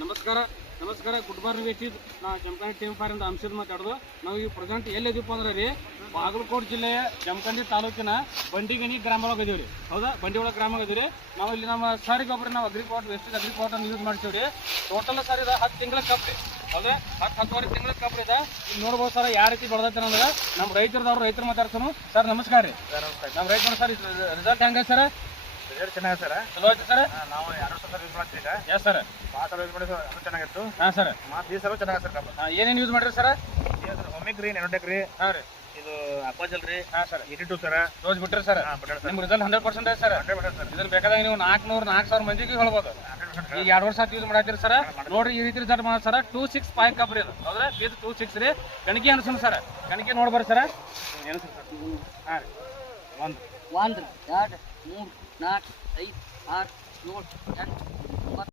ನಮಸ್ಕಾರ ನಮಸ್ಕಾರ good morning ವೇಟಿದ್ ನಾ ಜಮಖಂಡಿ ಟೀಮ್ ಫಾರಿಂದ ಅಂಶದ ಮಾತಾಡೋದು. ನಾವು ಈಗ ಪ್ರೆಸೆಂಟ್ ಎಲ್ಲಿದ್ದೀವಿ ಅಂದ್ರೆ ರೀ ಬಾಗಲಕೋಟೆ ಜಿಲ್ಲೆಯ ಜಮಖಂಡಿ ತಾಲೂಕಿನ ಬಂಡಿಗಣಿ ಗ್ರಾಮ ಒಳಗೆ ಇದೀವಿ ರೀ. ಹೌದಾ, ಬಂಡಿ ಒಳಗೆ ಗ್ರಾಮ ಇದೀವಿ ರೀ. ನಾವು ಇಲ್ಲಿ ನಮ್ಮ ಸಾರಿಗೆ ಒಬ್ಬರು ನಾವು ವೆಸ್ಟೇಜ್ ಅಗ್ರಿಕಾಟ್ ಯೂಸ್ ಮಾಡ್ತೀವಿ ರೀ. ಟೋಟಲ್ ಸರ್ ಇದು 10 ತಿಂಗಳ ಕಪ್ ರೀ. ಹೌದಾ, 10-10.5 ತಿಂಗಳ ಕಪ್ ಇದೆ. ಇಲ್ಲಿ ನೋಡ್ಬೋದು ಸರ್ ಯಾವ ರೀತಿ ಬೆಳೆದೈತೆ ಅಂದ್ರೆ ನಮ್ಮ ರೈತರು ಮಾತಾಡ್ತಾನು. ಸರ್ ನಮಸ್ಕಾರ ರೀ. ನಮ್ಮ ರೈತರು ಸರ್ ರಿಸಲ್ಟ್ ಹೆಂಗ ಸರ್? ಚೆನ್ನಾಗಿದೆ ಸರ್. ಚಲೋ ಐತೆ ಸರ್. ನಾವು 2 ವರ್ಷ ಯೂಸ್ ಮಾಡ್ತೀವಿ ಈಗ. Yes sir. ಭಾಳ ಯೂಸ್ ಮಾಡಿ ಅದು ಚೆನ್ನಾಗಿತ್ತು. ಹಾಂ ಸರ್. ಮತ್ತು ಈ ಸಲ ಚೆನ್ನಾಗಿದೆ ಸರ್ ಕಬ್ಬು. ಏನೇನು ಯೂಸ್ ಮಾಡಿರಿ ಸರ್? ಒಮ್ಮಿಕ್ ರೀ, ನೆನೋಟೆಕ್ ರೀ. ಹಾಂ ರೀ. ಇದು ಅಪ್ಪಾಜಲ್ ರೀ. ಹಾಂ ಸರ್. 82 ಸರ್. ರೋಜ್ ಬಿಟ್ರಿ ಸರ್. ನಿಮ್ಮ ರಿಸಲ್ಟ್ 100% ಐತೆ ಸರ್. 100% ಸರ್. ಇದ್ರ ಬೇಕಾದಾಗ ನೀವು 400-4,000 ಮಂದಿಗೆ ಹೇಳ್ಬೋದು. ಈಗ 2 ವರ್ಷ ಯೂಸ್ ಮಾಡತ್ತೀರಿ ಸರ್. ನೋಡ್ರಿ ಈ ರೀತಿ ರಿಸಲ್ಟ್ ಮಾಡಿ ಸರ್. 265 ಕಪ್ ರೀ ಅದು. ಹೌದ್ರಾ, ಇದು 26 ರೀ. ಕಣಿಕೆ ಅನ್ಸೋಣ ಸರ್. ಕಣಿಕೆ ನೋಡ್ಬರ್ರಿ ಸರ್. ಏನು ಸರ್? ಹಾಂ ರೀ. 1 2 3 4 5 6 7 8 9